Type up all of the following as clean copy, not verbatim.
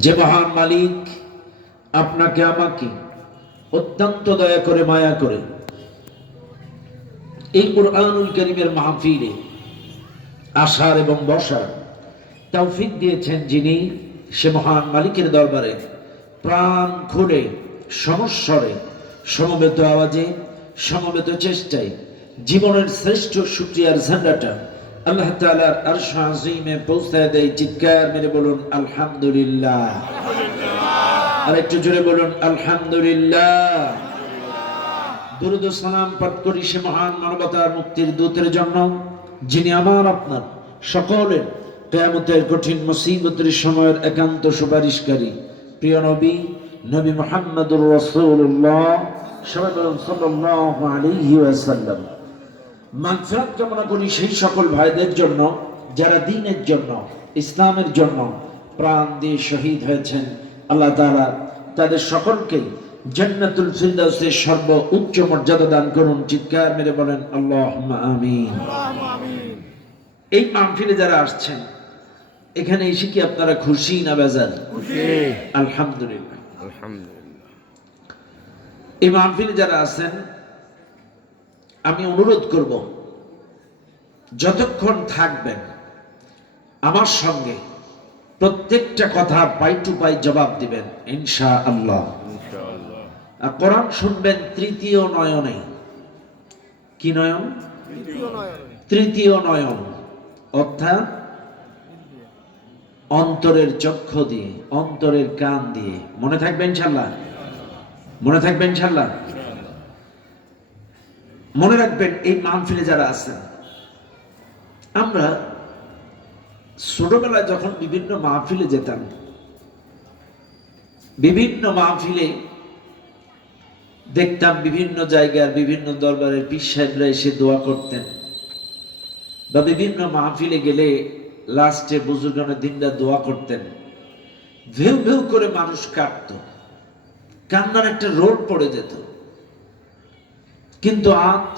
যে মহান মালিক আপনাকে আমাকে অত্যন্ত দয়া করে মায়া করে এই কুরআনুল কারীমের মাহফিলে আসার এবং বসার তৌফিক দিয়েছেন যিনি, সে মহান মালিকের দরবারে প্রাণ খুলে সমস্বরে সমবেত আওয়াজে সমবেত চেষ্টায় জীবনের শ্রেষ্ঠ শুকরিয়ার ঝান্ডাটা আল্লাহ তাআলার আরশ আজিমে পৌঁছায় দেয়। চিৎকার মেরে বলুন আলহামদুলিল্লাহ। আর একটু জোরে বলুন আলহামদুলিল্লাহ। দুরূদ ও সালাম পাঠ করি সে মহান মানবতার মুক্তির দূতের জন্য, যিনি আমার আপনার সকলের কিয়ামতের কঠিন মুসিবতের সময়ের একান্ত সুপারিশকারী, প্রিয় নবী নবী মুহাম্মদুর রাসূলুল্লাহ সাল্লাল্লাহু আলাইহি ওয়াসাল্লাম। মাগফিরাত কামনা করি সেই সকল ভাইদের জন্য যারা দ্বীনের জন্য, ইসলামের জন্য প্রাণ দিয়ে শহীদ হয়েছেন। আল্লাহ তাআলা তাদের সকলকেই জান্নাতুল ফিরদাউসের সর্ব উচ্চ মর্যাদা দান করুন। চিৎকার মেরে বলেন আল্লাহুম্মা আমিন। এই মাহফিলে যারা আসছেন, এখানে এসে কি আপনারা খুশি না বেজার? খুশি। আলহামদুলিল্লাহ, আলহামদুলিল্লাহ। এই মাহফিলে যারা আছেন, আমি অনুরোধ করব যতক্ষণ থাকবেন আমার সঙ্গে প্রত্যেকটা কথা পাই টু পাই জবাব দিবেন ইনশাআল্লাহ। আর কোরআন শুনবেন তৃতীয় নয়নে। কি নয়ন? তৃতীয় নয়ন, অর্থাৎ অন্তরের চক্ষু দিয়ে, অন্তরের কান দিয়ে। মনে থাকবেন ইনশাআল্লাহ? মনে থাকবেন ইনশাআল্লাহ? মনে রাখবেন এই মাহফিলে যারা আছেন, আমরা ছোটবেলায় যখন বিভিন্ন মাহফিলে যেতাম, বিভিন্ন মাহফিলে দেখতাম বিভিন্ন জায়গার বিভিন্ন দরবারের পীর সাহেবরা এসে দোয়া করতেন, বা বিভিন্ন মাহফিলে গেলে লাস্টে বুজুর্গানের দিনরা দোয়া করতেন। ভেউ ভেউ করে মানুষ কাঁদত, কান্নার একটা রোড পড়ে যেত। কিন্তু আজ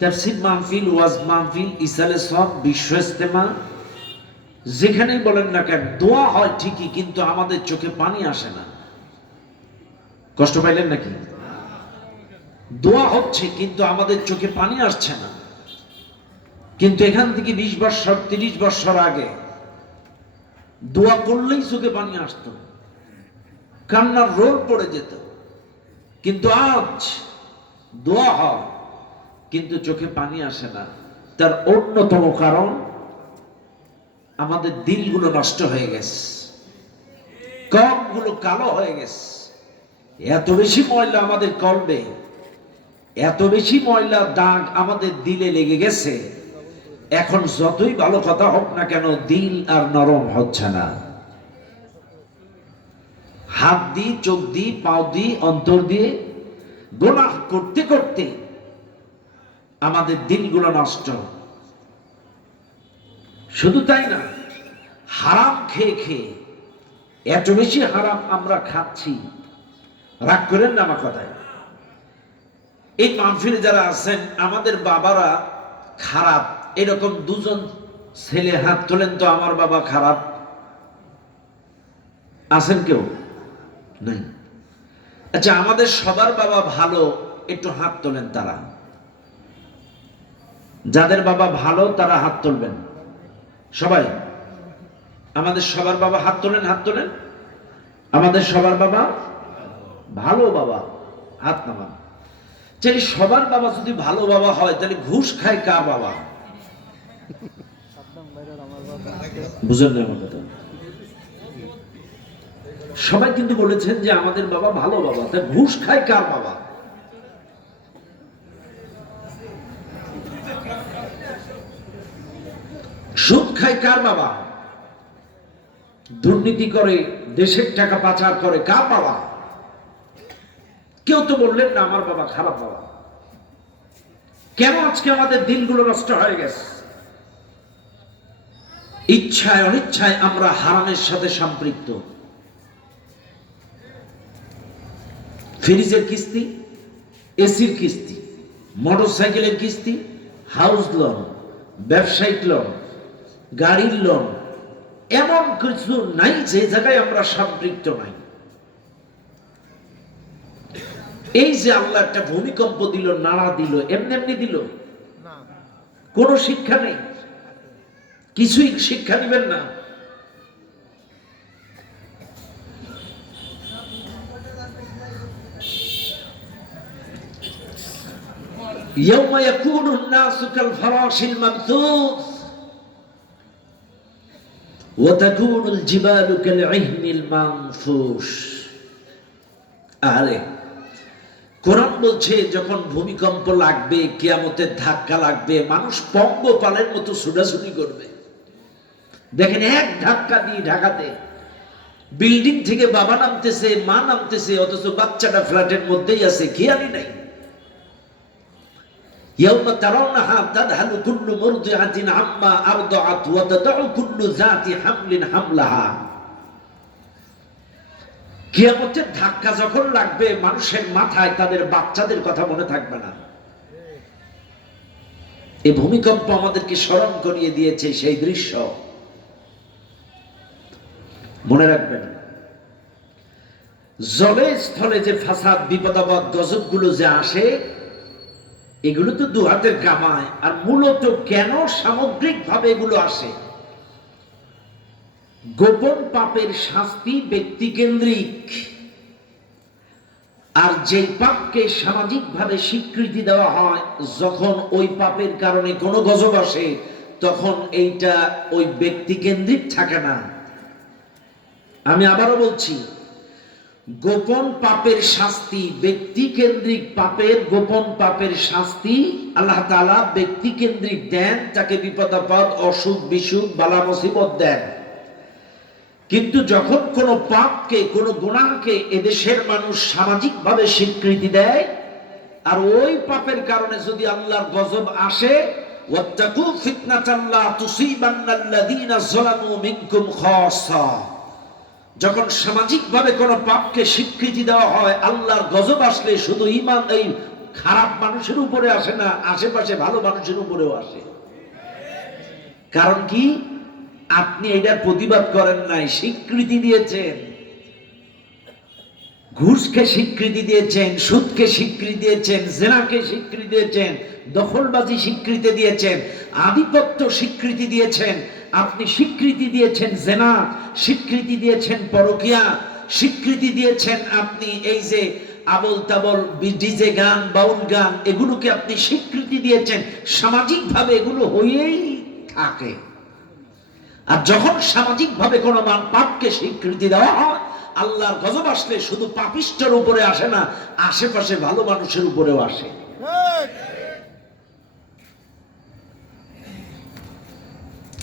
তাফসীর মাহফিল, ওয়াজ মাহফিল, ইসালে সব, বিশ্ব ইস্তেমা, যেখানেই বলেন না কেন দোয়া হয় ঠিকই, কিন্তু আমাদের চোখে পানি আসে না। কষ্ট পাইলেন নাকি? দোয়া হচ্ছে কিন্তু আমাদের চোখে পানি আসছে না। কিন্তু এখান থেকে 20 বছর 30 বছর আগে দোয়া করলেই চোখে পানি আসতো, কান্নার রোল পড়ে যেত। কিন্তু আজ দোয়া হয় কিন্তু চোখে পানি আসে না। তার অন্যতম কারণ আমাদের দিলগুলো নষ্ট হয়ে গেছে, কলবগুলো কালো হয়ে গেছে। এত বেশি ময়লা আমাদের কলবে, এত বেশি ময়লা দাগ আমাদের দিলে লেগে গেছে, এখন যতই ভালো কথা হোক না কেন দিল আর নরম হচ্ছে না। হাত দিয়ে, চোখ দিয়ে, পাও দিয়ে, অন্তর দিয়ে গুনাহ করতে করতে আমাদের দিলগুলো নষ্ট। শুধু তাই না, হারাম খেয়ে খেয়ে এত বেশি হারাম আমরা খাচ্ছি। রাগ করেন না আমার কথায়। এই মাহফিলে যারা আছেন, আমাদের বাবারা খারাপ, এরকম দুজন ছেলে হাত তোলেন তো আমার বাবা খারাপ। আছেন কেউ? নাই। আচ্ছা, আমাদের সবার বাবা ভালো, একটু হাত তোলেন তারা। যাদের বাবা ভালো তারা হাত তুলবেন সবাই। আমাদের সবার বাবা হাত তোলেন, হাত তোলেন। আমাদের সবার বাবা ভালো, বাবা হাত নামান। তাহলে সবার বাবা যদি ভালো বাবা হয়, তাহলে ঘুষ খায় কার বাবা? বুঝেন না আমার কথা? সবাই কিন্তু বলেছেন যে আমাদের বাবা ভালো বাবা, তা ঘুষ খায় কার বাবা? সুদ খায় কার বাবা? দুর্নীতি করে, দেশের টাকা পাচার করে কার বাবা? কেউ তো বললেন না আমার বাবা খারাপ বাবা। কেন আজকে আমাদের দিলগুলো নষ্ট হয়ে গেছে? ইচ্ছায় অনিচ্ছায় আমরা হারামের সাথে সম্পৃক্ত। ফ্রিজের কিস্তি, এসির কিস্তি, মোটরসাইকেলের কিস্তি, হাউস লোন, ব্যবসায়িক লোন, গাড়ির লোন, এমন কিছু নাই যে জায়গায় আমরা সম্পৃক্ত নাই। এই যে আল্লাহ একটা ভূমিকম্প দিল, নাড়া দিল, এমনি এমনি দিল, কোন শিক্ষা নেই, কিছুই শিক্ষা দিবেন না। ইয়াউমা ইয়াকুনুন নাসু কাল ফারাশিল মাবথুস ওয়া তাকুনুল জিবালু কাল ইহনিল মানফুশ। আরে কোরআন বলছে যখন ভূমিকম্প লাগবে, কিয়ামতের ধাক্কা লাগবে, মানুষ পঙ্গপালের মতো ছুটাছুটি করবে। দেখেন এক ধাক্কা দিয়ে ঢাকাতে বিল্ডিং থেকে বাবা নামতেছে, মা নামতেছে, অথচ বাচ্চাটা ফ্ল্যাটের মধ্যেই আছে, খেয়ালই নাই। ইয়াউমা তারাউনাহা তাদহালু কুল্লু মুরদিআতিন আম্মা আরদাআত ওয়া তাদউ কুল্লু যাতি হামলিন হামলাহা। কিয়ামতের ধাক্কা যখন লাগবে, মানুষের মাথায় তাদের বাচ্চাদের কথা মনে থাকবে না। এই ভূমিকম্প আমাদেরকে স্মরণ করিয়ে দিয়েছে সেই দৃশ্য। মনে রাখবেন, জলে স্থলে যে ফাসাদ, বিপদাবাদ, গজবগুলো যে আসে, এগুলো তো দু হাতের কামায়। আর মূলত কেন সামগ্রিক ভাবে এগুলো আসে? গোপন পাপের শাস্তি ব্যক্তিকেন্দ্রিক, আর যে পাপকে সামাজিক ভাবে স্বীকৃতি দেওয়া হয়, যখন ওই পাপের কারণে কোনো গজব আসে, তখন এইটা ওই ব্যক্তিকেন্দ্রিক থাকে না। আমি আবারও বলছি, গোপন পাপের শাস্তি ব্যক্তিকেন্দ্রিক, পাপের গোপন পাপের শাস্তি আল্লাহ তাআলা ব্যক্তিকেন্দ্রিক দেন, তাকে বিপদ আপদ, অসুখ বিসুখ, বালা মুসিবত দেন। কিন্তু যখন কোন পাপকে, কোন গুনাহকে এদেশের মানুষ সামাজিক ভাবে স্বীকৃতি দেয়, আর ওই পাপের কারণে যদি আল্লাহর গজব আসে, ওয়াত্তাকু ফিতনাতান লা তুসিবান্নাল্লাযীনা যালামু মিনকুম খাসসা, যখন সামাজিক ভাবে কোন পাপকে স্বীকৃতি দেওয়া হয়, আল্লাহর গজব আসলে শুধু ঈমান এই খারাপ মানুষের উপরে আসে না, আশেপাশে ভালো মানুষের উপরেও আসে। কারণ কি? আপনি এটার প্রতিবাদ করেন নাই, স্বীকৃতি দিয়েছেন। ঘুষকে স্বীকৃতি দিয়েছেন, সুদকে স্বীকৃতি দিয়েছেন, জেনাকে স্বীকৃতি দিয়েছেন, দখলবাজি স্বীকৃতি দিয়েছেন, আধিপত্য স্বীকৃতি দিয়েছেন। আপনি স্বীকৃতি দিয়েছেন জেনা, স্বীকৃতি দিয়েছেন পরকিয়া, স্বীকৃতি দিয়েছেন আপনি এই যে আবল তাবল ডিজে গান, বাউল গান, এগুলোকে আপনি স্বীকৃতি দিয়েছেন। সামাজিক ভাবে এগুলো হয়েই থাকে। আর যখন সামাজিক ভাবে কোনো পাপকে স্বীকৃতি দেওয়া হয়, আল্লাহর গজব আসলে শুধু পাপিষ্টের উপরে আসে না, আশেপাশে ভালো মানুষের উপরেও আসে।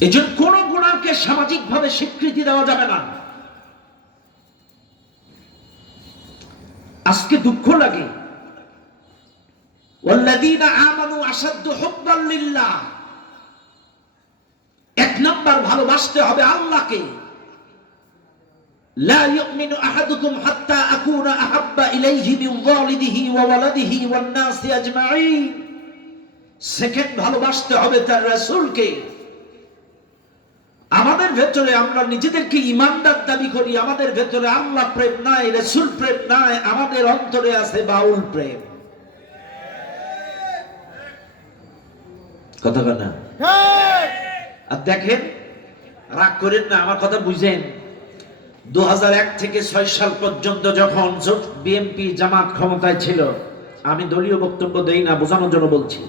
এজন্য কোন গুনাহকে সামাজিক ভাবে স্বীকৃতি দেওয়া যাবে না। আজকে দুঃখ লাগে, ওয়াল্লাযীনা আমানু আশাদ্দু হুব্বান লিল্লাহ, এক নাম্বার ভালোবাসতে হবে আল্লাহকে। লা ইউমিনু আহাদুকুম হাত্তা আকুনা আহাব্বা ইলাইহি মিন ওয়ালিদিহি ওয়া ওয়ালাদিহি ওয়ান নাসি আজমাইন। সেকেন্ড, ভালোবাসতে হবে তার রাসূলকে। আমাদের ভেতরে আমরা নিজেদেরকে ঈমানদার দাবি করি, আমাদের ভেতরে আল্লাহ প্রেম নাই, রাসূল প্রেম নাই, আমাদের অন্তরে আছে বাউল প্রেম। কথা বলেন। আর দেখেন, রাগ করেন না, আমার কথা বুঝেন। 2001 থেকে 6 সাল পর্যন্ত যখন বিএনপি জামাত ক্ষমতায় ছিল, আমি দলীয় বক্তব্য দেই না, বোঝানোর জন্য বলছি।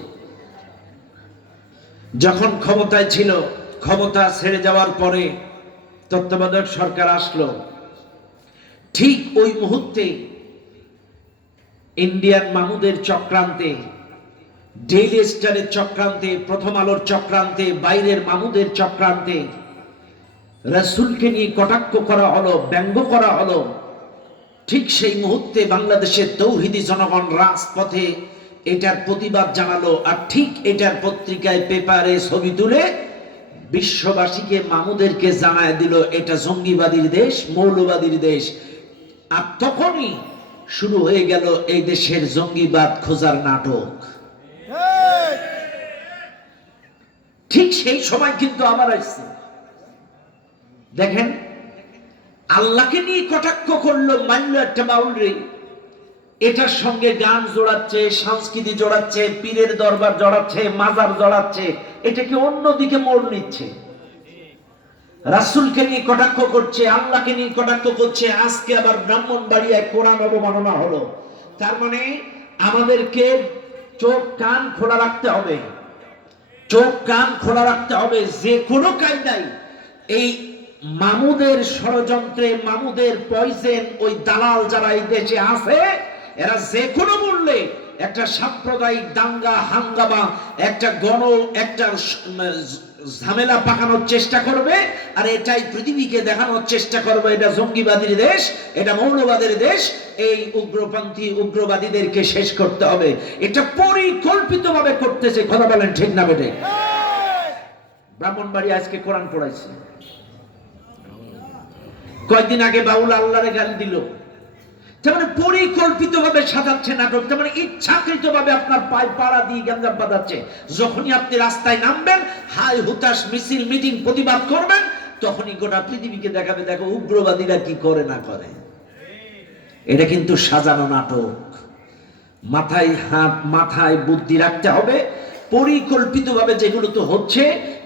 যখন ক্ষমতায় ছিল, ক্ষমতা ছেড়ে যাওয়ার পরে তত্ত্বাবধায়ক সরকার আসলো, ঠিক ওই মুহূর্তে ইন্ডিয়ান মামুদের চক্রান্তে, ডেইলি স্টারের চক্রান্তে, প্রথম আলোর চক্রান্তে, বাইরের মামুদের চক্রান্তে রাসূলকে নিয়ে কটাক্ষ করা হলো, ব্যঙ্গ করা হলো। ঠিক সেই মুহূর্তে বাংলাদেশের তৌহিদি জনগণ রাজপথে এটার প্রতিবাদ জানালো, আর ঠিক এটার পত্রিকায়, পেপারে ছবি তুলে বিশ্ববাসীকে, মামুদেরকে জানায় দিল এটা জঙ্গিবাদীর দেশ, মৌলবাদীর দেশ। আর তখনই শুরু হয়ে গেল এই দেশের জঙ্গিবাদ খোঁজার নাটক। ঠিক সেই সময় কিন্তু আবার আসছে দেখেন, আল্লাহকে নিয়ে কটাক্ষ করলো, মানলো একটা বাউলরে, এটার সঙ্গে গান জোড়াচ্ছে, সংস্কৃতি জোড়াচ্ছে, পীরের দরবার জড়াচ্ছে, মাজার জড়াচ্ছে, এটাকে অন্যদিকে মোড় নিচ্ছে। রাসূলকে নিয়ে কটাক্ষ করছে, আল্লাহকে নিয়ে কটাক্ষ করছে, আজকে আবার ব্রাহ্মণবাড়িয়ায় কোরআন অবমাননা হলো। তার মানে আমাদেরকে চোখ কান খোলা রাখতে হবে, চোখ কান খোলা রাখতে হবে। যে কোনো কায়দায় এই মামুদের ষড়যন্ত্রে, মামুদের পয়জেন, ওই দালাল যারা এই দেশে আছে, এরা যে কোনো মূল্যে একটা সাম্প্রদায়িক দাঙ্গা হাঙ্গামা, একটা একটা ঝামেলা পাকানোর চেষ্টা করবে। আর এটাই পৃথিবীকে দেখানোর চেষ্টা করবে এটা জঙ্গিবাদীর দেশ, এটা মৌলবাদের দেশ। এই উগ্রপন্থী উগ্রবাদীদেরকে শেষ করতে হবে। এটা পরিকল্পিতভাবে করতেছে। কথা বলেন ঠিক না বেটে? ব্রাহ্মণবাড়ি আজকে কোরআন পড়াইছে, কয়েকদিন আগে বাউল আল্লাহরে গালি দিল। তার মানে পরিকল্পিতভাবে সাজাচ্ছে নাটক। তার মানে ইচ্ছাকৃতভাবে আপনার পায়ে পাড়া দিয়ে গ্যাঞ্জাম বাঁধাচ্ছে। যখনই আপনি রাস্তায় নামবেন, হাই হুতাশ মিছিল মিটিং প্রতিবাদ করবেন, তখনই গোটা পৃথিবীকে দেখাবে, দেখো উগ্রবাদীরা কি করে না করে। এটা কিন্তু সাজানো নাটক। মাথায় হাত, মাথায় বুদ্ধি রাখতে হবে। পরিকল্পিতভাবে যেগুলো তো হচ্ছে,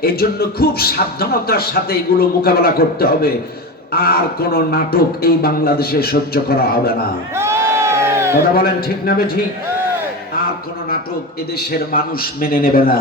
এই জন্য খুব সাবধানতার সাথে এগুলো মোকাবেলা করতে হবে। আর কোন নাটক এই বাংলাদেশে সহ্য করা হবে না। কথা বলেন ঠিক না ঠিক? আর কোন নাটক এদেশের মানুষ মেনে নেবে না।